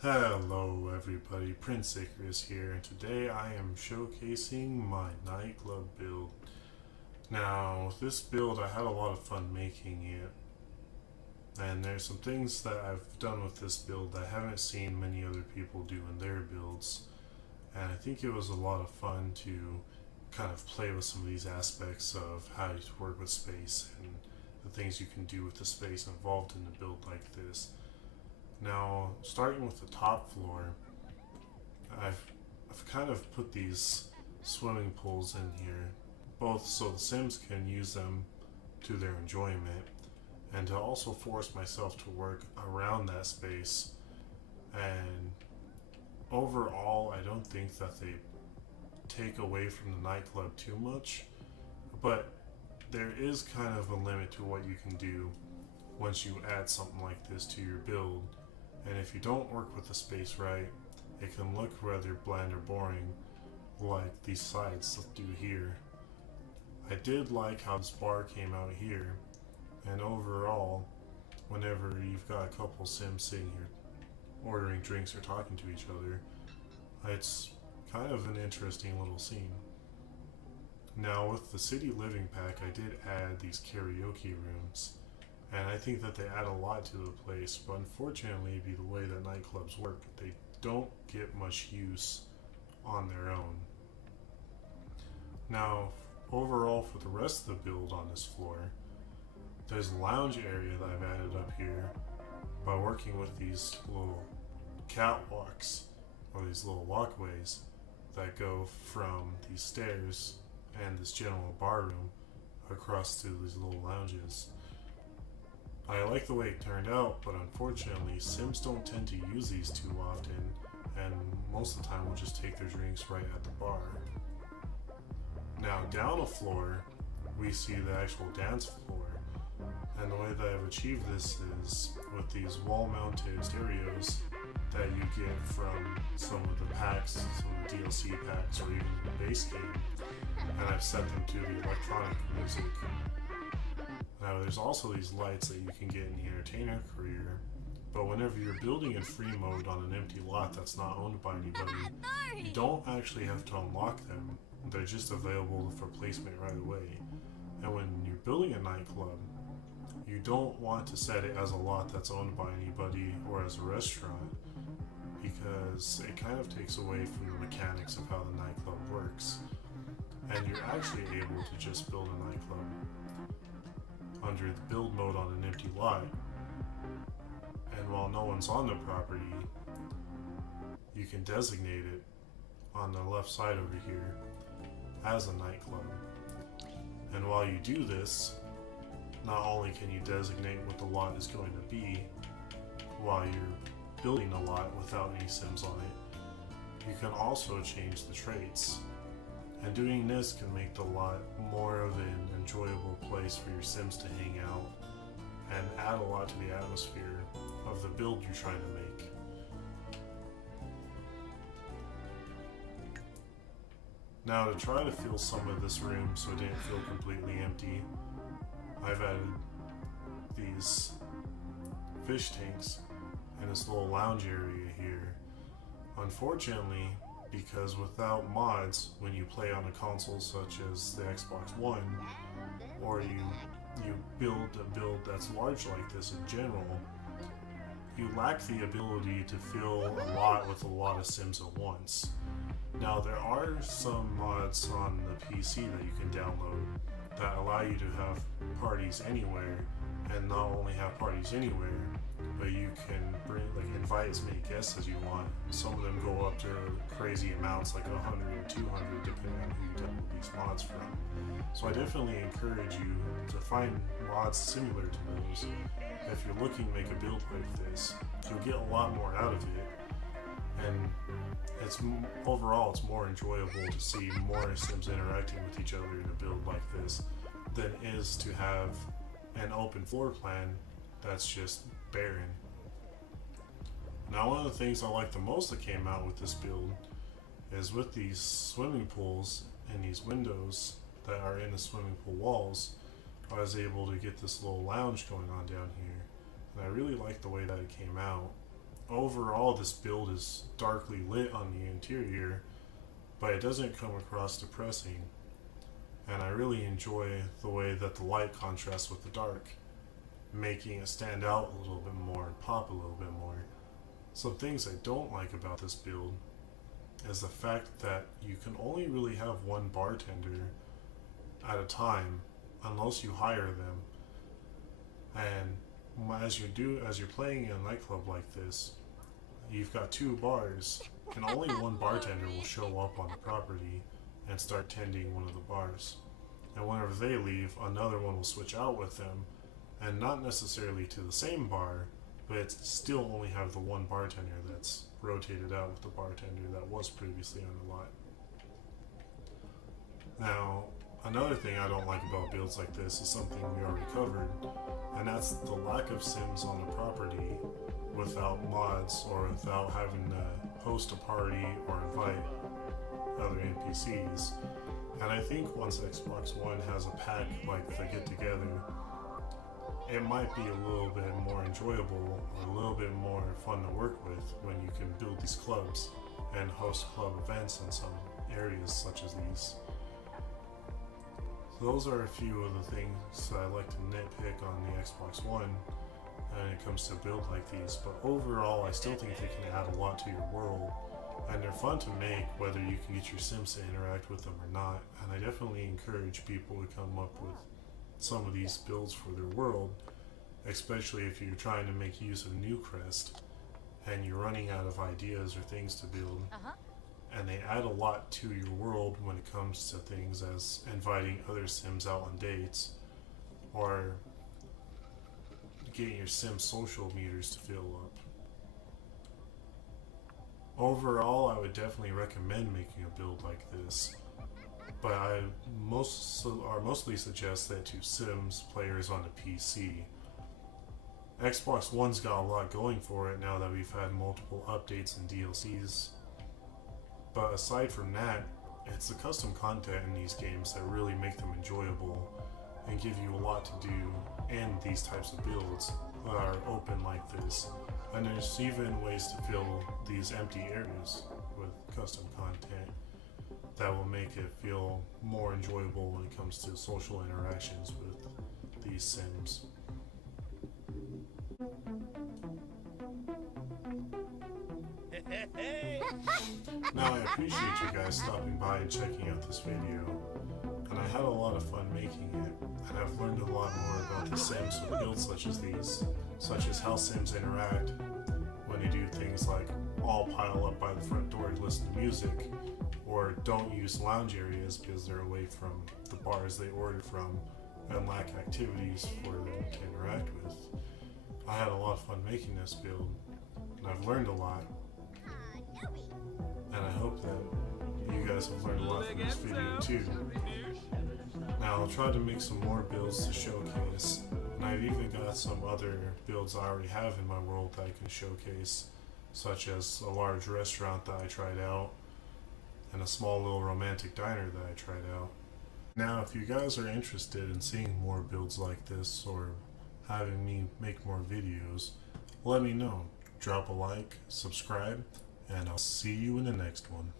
Hello everybody, Prince Icarus here, and today I am showcasing my nightclub build. Now, with this build I had a lot of fun making it, and there's some things that I've done with this build that I haven't seen many other people do in their builds, and I think it was a lot of fun to kind of play with some of these aspects of how you work with space and the things you can do with the space involved in a build like this. Now, starting with the top floor, I've kind of put these swimming pools in here, both so the Sims can use them to their enjoyment, and to also force myself to work around that space. And overall, I don't think that they take away from the nightclub too much, but there is kind of a limit to what you can do once you add something like this to your build. And if you don't work with the space right, it can look rather bland or boring, like these sides do here. I did like how this bar came out here, and overall, whenever you've got a couple Sims sitting here ordering drinks or talking to each other, it's kind of an interesting little scene. Now, with the City Living Pack, I did add these karaoke rooms, and I think that they add a lot to the place, but unfortunately, be the way that nightclubs work, they don't get much use on their own. Now, overall, for the rest of the build on this floor, there's a lounge area that I've added up here by working with these little catwalks, or these little walkways that go from these stairs and this general bar room across to these little lounges. I like the way it turned out, but unfortunately, Sims don't tend to use these too often, and most of the time will just take their drinks right at the bar. Now, down a floor, we see the actual dance floor, and the way that I've achieved this is with these wall-mounted stereos that you get from some of the packs, some of the DLC packs, or even the base game, and I've set them to the electronic music. Now, there's also these lights that you can get in the entertainer career, but whenever you're building in free mode on an empty lot that's not owned by anybody, you don't actually have to unlock them. They're just available for placement right away. And when you're building a nightclub, you don't want to set it as a lot that's owned by anybody or as a restaurant, because it kind of takes away from the mechanics of how the nightclub works. And you're actually able to just build a nightclub under the build mode on an empty lot, and while no one's on the property, you can designate it on the left side over here as a nightclub. And while you do this, not only can you designate what the lot is going to be while you're building a lot without any Sims on it, you can also change the traits. And doing this can make the lot more of an enjoyable place for your Sims to hang out and add a lot to the atmosphere of the build you're trying to make. Now, to try to fill some of this room so it didn't feel completely empty, I've added these fish tanks and this little lounge area here. Unfortunately, because without mods, when you play on a console such as the Xbox One, or you build a build that's large like this in general, you lack the ability to fill a lot with a lot of Sims at once. Now, there are some mods on the PC that you can download that allow you to have parties anywhere, and not only have parties anywhere, but you can invite as many guests as you want. Some of them go up to crazy amounts, like 100 or 200, depending on who you download these mods from. So I definitely encourage you to find mods similar to those. If you're looking to make a build like this, you'll get a lot more out of it, and overall it's more enjoyable to see more Sims interacting with each other in a build like this than it is to have an open floor plan that's just barren. Now, one of the things I like the most that came out with this build is with these swimming pools and these windows that are in the swimming pool walls, I was able to get this little lounge going on down here, and I really like the way that it came out. overall this build is darkly lit on the interior, but it doesn't come across depressing. And I really enjoy the way that the light contrasts with the dark, making it stand out a little bit more and pop a little bit more. Some things I don't like about this build is the fact that you can only really have one bartender at a time unless you hire them. And as you're playing in a nightclub like this, you've got two bars, and only one bartender will show up on the property and start tending one of the bars. And whenever they leave, another one will switch out with them, and not necessarily to the same bar, but it still only have the one bartender that's rotated out with the bartender that was previously on the lot. Now, another thing I don't like about builds like this is something we already covered, and that's the lack of sims on the property without mods or without having to host a party or invite other NPCs. And I think once Xbox One has a pack like the Get Together, it might be a little bit more enjoyable or a little bit more fun to work with when you can build these clubs and host club events in some areas such as these. So those are a few of the things that I like to nitpick on the Xbox One when it comes to a build like these, but overall I still think they can add a lot to your world, and they're fun to make whether you can get your Sims to interact with them or not. And I definitely encourage people to come up with some of these builds for their world, especially if you're trying to make use of Newcrest and you're running out of ideas or things to build. And they add a lot to your world when it comes to things as inviting other Sims out on dates or getting your Sim social meters to fill up. Overall, I would definitely recommend making a build like this, but I mostly suggest that to Sims players on the PC. Xbox One's got a lot going for it now that we've had multiple updates and DLCs. But aside from that, it's the custom content in these games that really make them enjoyable and give you a lot to do in these types of builds that are open like this. And there's even ways to fill these empty areas with custom content that will make it feel more enjoyable when it comes to social interactions with these Sims. Now I appreciate you guys stopping by and checking out this video, and I had a lot of fun making it, and I've learned a lot more about the Sims with builds such as these, such as how Sims interact when they do things like all pile up by the front door to listen to music, or don't use lounge areas because they're away from the bars they ordered from and lack activities for them to interact with. I had a lot of fun making this build, and I've learned a lot. And I hope that you guys have learned a lot from this video too. Now I'll try to make some more builds to showcase, and I've even got some other builds I already have in my world that I can showcase, such as a large restaurant that I tried out, and a small little romantic diner that I tried out. Now if you guys are interested in seeing more builds like this, or having me make more videos, let me know. Drop a like, subscribe, and I'll see you in the next one.